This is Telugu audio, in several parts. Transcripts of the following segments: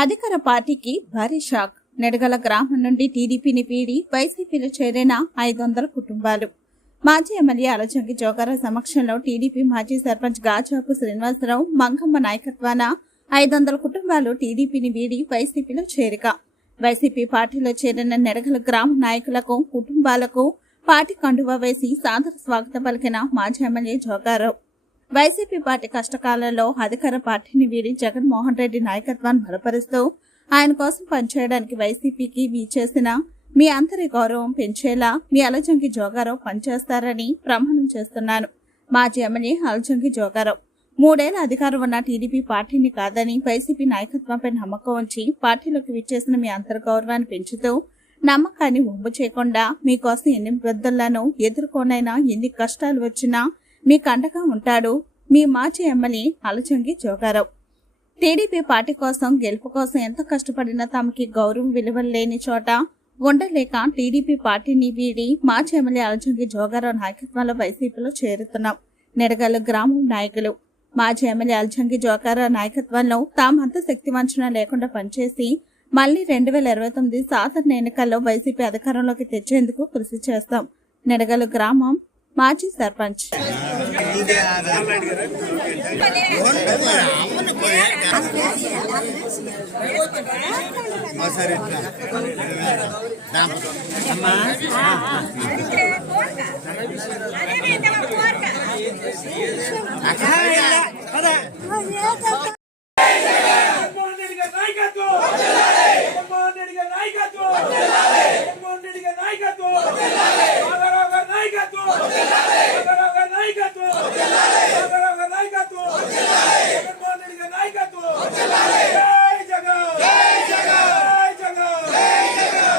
అధికార పార్టీకి భారీ షాక్. నెడగల గ్రామం నుండి టీడీపీని వీడి వైసీపీలో చేరిన ఐదు వందల కుటుంబాలు. మాజీ ఎమ్మెల్యే అలజంగి జోగారావు సమక్షంలో టీడీపీ మాజీ సర్పంచ్ గాజాపు శ్రీనివాసరావు మంగమ్మ నాయకత్వాన ఐదు వందల కుటుంబాలు టీడీపీని వీడి వైసీపీలో చేరిక. వైసీపీ పార్టీలో చేరిన నెడగల గ్రామ నాయకులకు కుటుంబాలకు పార్టీ కండువా వేసి సాదర స్వాగతం పలికిన మాజీ ఎమ్మెల్యే జోగారావు. వైసీపీ పార్టీ కష్టకాలంలో అధికార పార్టీని వీడి జగన్మోహన్ రెడ్డి నాయకత్వాన్ని బలపరుస్తూ ఆయన కోసం పనిచేయడానికి వైసీపీకి మీ చేసిన మీ అందరి గౌరవం పెంచేలా మీ అలజంకి జోగారావు పనిచేస్తారని ప్రమాణం చేస్తున్నాను. మాజీ ఎమ్మెల్యే అలజంకి జోగారావు. మూడేళ్ళ అధికారం ఉన్న టీడీపీ పార్టీని కాదని వైసీపీ నాయకత్వంపై నమ్మకం ఉంచి పార్టీలోకి విచ్చేసిన మీ అంతర్గౌరవాన్ని పెంచుతూ నమ్మకాన్ని ఒమ్ము చేయకుండా మీకోసం ఎన్ని ఇబ్బందులను ఎదుర్కొనైనా ఎన్ని కష్టాలు వచ్చినా మీ అండగా ఉంటాడు. మీ మాజీ MLA Alachangi Jogarao. TDP party కోసం గెలుపు కోసం ఎంత కష్టపడినా తమకి గౌరవం విలువలు లేని చోట ఉండలేక టీడీపీ పార్టీని వీడి మాజీ ఎమ్మెల్యే అలచంగి జోగారావు నాయకత్వంలో వైసీపీలో చేరుతున్నాం. నిడగలు గ్రామం నాయకులు. మాజీ ఎమ్మెల్యే అలచంగి జోగారావు నాయకత్వంలో తామంత శక్తివంచన లేకుండా పనిచేసి మళ్ళీ రెండు వేల ఇరవై తొమ్మిది సాధారణ ఎన్నికల్లో వైసీపీ అధికారంలోకి తెచ్చేందుకు కృషి చేస్తాం. నిడగలు గ్రామం మాజీ సర్పంచ్. సరే అమ్మా రెడ్డి గారి నాయకత్వం జగన్మోహన్ రెడ్డి గారి నాయకత్వం జగన్మోహన్ రెడ్డి గారి నాయకత్వం నాగరావు గారి నాయకత్వం నాగరావు గారి నాయకత్వం నాగరావు గారి నాయకత్వం జగన్మోహన్ రెడ్డి గారి నాయకత్వం జై జగన్ జై జగన్ జై జగన్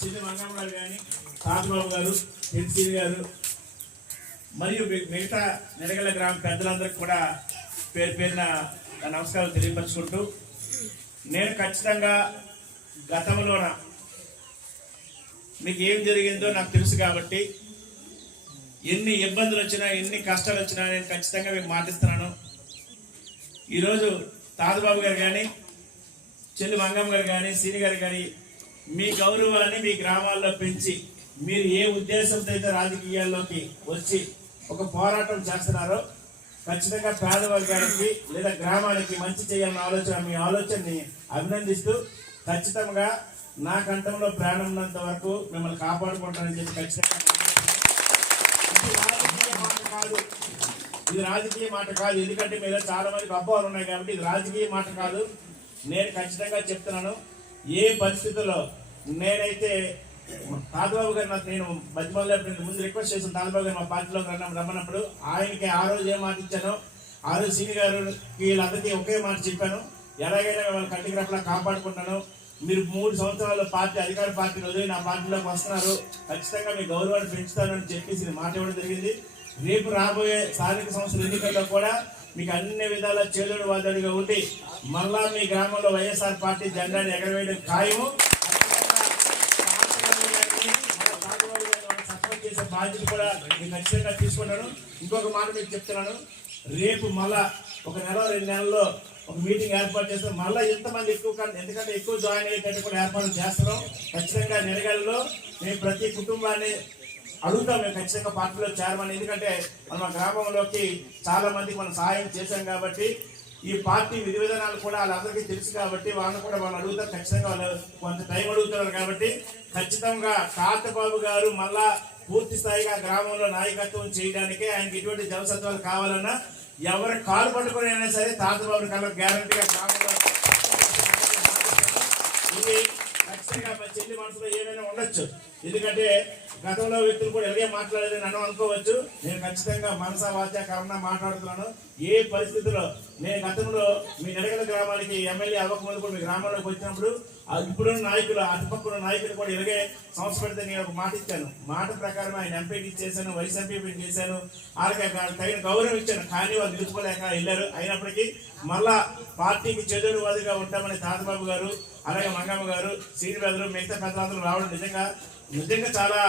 చిన్న మంగమ్మ గారు కానీ తాతబాబు గారు ఎన్సీవి గారు మరియు మిగతా నిడగల గ్రామ పెద్దలందరికీ కూడా పేరు పేరున నమస్కారాలు తెలియపరుచుకుంటూ నేను ఖచ్చితంగా గతంలోన మీకు ఏం జరిగిందో నాకు తెలుసు కాబట్టి ఎన్ని ఇబ్బందులు వచ్చినా ఎన్ని కష్టాలు వచ్చినా నేను ఖచ్చితంగా మీకు మాటిస్తున్నాను. ఈరోజు తాతబాబు గారు కానీ చెల్లి మంగమ్మ గారు కానీ సీని గారు కానీ మీ గౌరవాన్ని మీ గ్రామాల్లో పెంచి మీరు ఏ ఉద్దేశంతో అయితే రాజకీయాల్లోకి వచ్చి ఒక పోరాటం చేస్తున్నారో ఖచ్చితంగా పేదవర్గానికి లేదా గ్రామానికి మంచి చేయాలన్న ఆలోచన మీ ఆలోచనని అభినందిస్తూ ఖచ్చితంగా నా కంఠంలో ప్రాణం ఉన్నంత వరకు మిమ్మల్ని కాపాడుకుంటానని చెప్పి ఖచ్చితంగా ఇది రాజకీయ మాట కాదు. ఇది రాజకీయ మాట కాదు. ఎందుకంటే మీద చాలా మందికి అబ్బాలు ఉన్నాయి కాబట్టి ఇది రాజకీయ మాట కాదు. నేను ఖచ్చితంగా చెప్తున్నాను. ఏ పరిస్థితుల్లో నేనైతే తాతబాబు గారు నాకు నేను బతిమల్ల ముందు రిక్వెస్ట్ చేసిన తాతబాబు గారు మా పార్టీలోకి రన్న రమ్మన్నప్పుడు ఆయనకి ఆ రోజు ఏం మాట ఇచ్చానో ఆ రోజు సీని గారు వీళ్ళందరికీ ఒకే మాట చెప్పాను. ఎలాగైనా వాళ్ళ కంటికి రఫలా కాపాడుకుంటాను. మీరు మూడు సంవత్సరాలు పార్టీ అధికార పార్టీ వదిలి నా పార్టీలోకి వస్తున్నారు. ఖచ్చితంగా మీ గౌరవాన్ని పెంచుతానని చెప్పేసి మాట ఇవ్వడం జరిగింది. రేపు రాబోయే స్థానిక సంస్థల ఎన్నికల్లో కూడా మీకు అన్ని విధాల చేదుడు వాదడుగా ఉండి మళ్ళా మీ గ్రామంలో వైఎస్ఆర్ పార్టీ జెండాని ఎగరవేయడం ఖాయము. బాధ్యత కూడా నేను ఖచ్చితంగా తీసుకున్నాను. ఇంకొక మాట మీకు చెప్తున్నాను. రేపు మళ్ళా ఒక నెల రెండు నెలల్లో ఒక మీటింగ్ ఏర్పాటు చేస్తాం. మళ్ళీ ఎంతమంది ఎక్కువ ఎందుకంటే ఎక్కువ జాయిన్ అయ్యేటట్టు కూడా ఏర్పాటు చేస్తున్నాం. ఖచ్చితంగా నెలగల్లో మేము ప్రతి కుటుంబాన్ని అడుగుతాం. మేము ఖచ్చితంగా పార్టీలో చేరమని ఎందుకంటే మన గ్రామంలోకి చాలా మంది మనం సహాయం చేశాం కాబట్టి ఈ పార్టీ విధి విధానాలు కూడా వాళ్ళందరికీ తెలుసు కాబట్టి వాళ్ళని కూడా వాళ్ళు అడుగుతారు. ఖచ్చితంగా వాళ్ళు కొంత టైం అడుగుతున్నారు కాబట్టి ఖచ్చితంగా కార్తబాబు గారు మళ్ళా పూర్తి స్థాయిగా గ్రామంలో నాయకత్వం చేయడానికి ఆయనకి ఎటువంటి జవసత్వాలు కావాలన్నా ఎవరు కాలు పట్టుకుని అయినా సరే తాతబాబు కల్లా గ్యారంటీగా గ్రామంలో ఇది ఖచ్చితంగా మా చెల్లి మనసులో ఏమైనా ఉండొచ్చు. ఎందుకంటే గతంలో వ్యక్తులు కూడా ఎలాగే మాట్లాడేది నన్ను అనుకోవచ్చు. నేను ఖచ్చితంగా మనసా వాచ కర్మ మాట్లాడుతున్నాను. ఏ పరిస్థితిలో నేను గతంలో మీ నెడగల గ్రామానికి ఎమ్మెల్యే అవ్వకముందు కూడా మీ గ్రామంలోకి వచ్చినప్పుడు ఇప్పుడున్న నాయకులు అటుపక్కన నాయకులు కూడా ఇలాగే సంస్థ పెడితే నేను ఒక మాట ఇచ్చాను. మాట ప్రకారం ఆయన ఎంపీకి చేశాను వైస్ ఎంపీ చేశాను. వాళ్ళకి తగిన గౌరవం ఇచ్చాను. కానీ వాళ్ళు నిలుపుకోలేక వెళ్ళారు. అయినప్పటికీ మళ్ళా పార్టీకి చెదురువాదిగా ఉంటామని తాతబాబు గారు అలాగే మంగమ్మ గారు సీని బ్రదరు మిగతా పెద్దలందరూ రావడం నిజంగా నిజంగా చాలా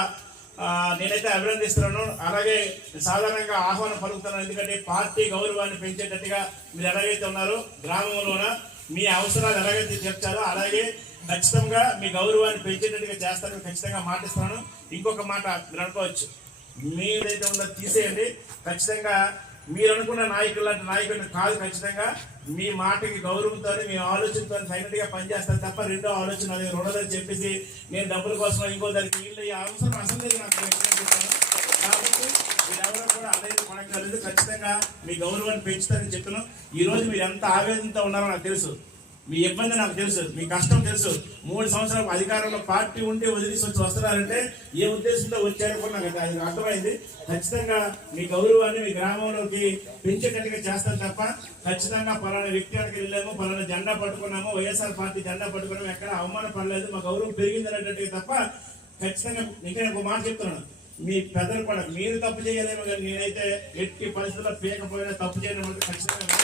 నేనైతే అభినందిస్తున్నాను. అలాగే సాధారణంగా ఆహ్వానం పలుకుతున్నాను. ఎందుకంటే పార్టీ గౌరవాన్ని పెంచేటట్టుగా మీరు ఎలాగైతే ఉన్నారో గ్రామంలోన మీ అవసరాలు ఎలాగైతే చెప్తారో అలాగే ఖచ్చితంగా మీ గౌరవాన్ని పెంచేటట్టుగా చేస్తారని ఖచ్చితంగా మాటిస్తున్నాను. ఇంకొక మాట మీరు అనుకోవచ్చు మీదైతే ఉందో తీసేయండి. ఖచ్చితంగా మీరు అనుకున్న నాయకులు లాంటి నాయకుడిని కాదు ఖచ్చితంగా. మీ మాటకి గౌరవంతో మీ ఆలోచనతో తగినట్టుగా పనిచేస్తారు తప్ప రెండో ఆలోచన అది రుణదని చెప్పేసి నేను డబ్బుల కోసం ఇంకో దానికి వీళ్ళు ఈ అవసరం అసలు లేదు నాకు కాబట్టి కూడా అనేది కొనక్కర్లేదు ఖచ్చితంగా మీ గౌరవాన్ని పెంచుతారని చెప్తున్నాను. ఈ రోజు మీరు ఎంత ఆవేదనతో ఉన్నారో నాకు తెలుసు. మీ ఇబ్బంది నాకు తెలుసు మీ కష్టం తెలుసు. మూడు సంవత్సరాలు అధికారంలో పార్టీ ఉంటే వదిలేసి వచ్చి వస్తున్నారంటే ఏ ఉద్దేశంతో వచ్చారు కూడా నాకు అది అర్థమైంది. ఖచ్చితంగా మీ గౌరవాన్ని మీ గ్రామంలోకి పెంచేటట్టుగా చేస్తాను తప్ప ఖచ్చితంగా పలానా వ్యక్తి అక్కడికి వెళ్ళాము పలానా జెండా పట్టుకున్నాము వైఎస్ఆర్ పార్టీ జెండా పట్టుకున్నాము ఎక్కడ అవమాన పడలేదు మా గౌరవం పెరిగింది అనేటట్టుగా తప్ప ఖచ్చితంగా ఇంకా ఒక మాట చెప్తున్నాను. మీ పెద్దలు కూడా మీరు తప్పు చేయలేమో కానీ నేనైతే ఎట్టి పరిస్థితుల్లో పీకపోయినా తప్పు చేయడం అంటే ఖచ్చితంగా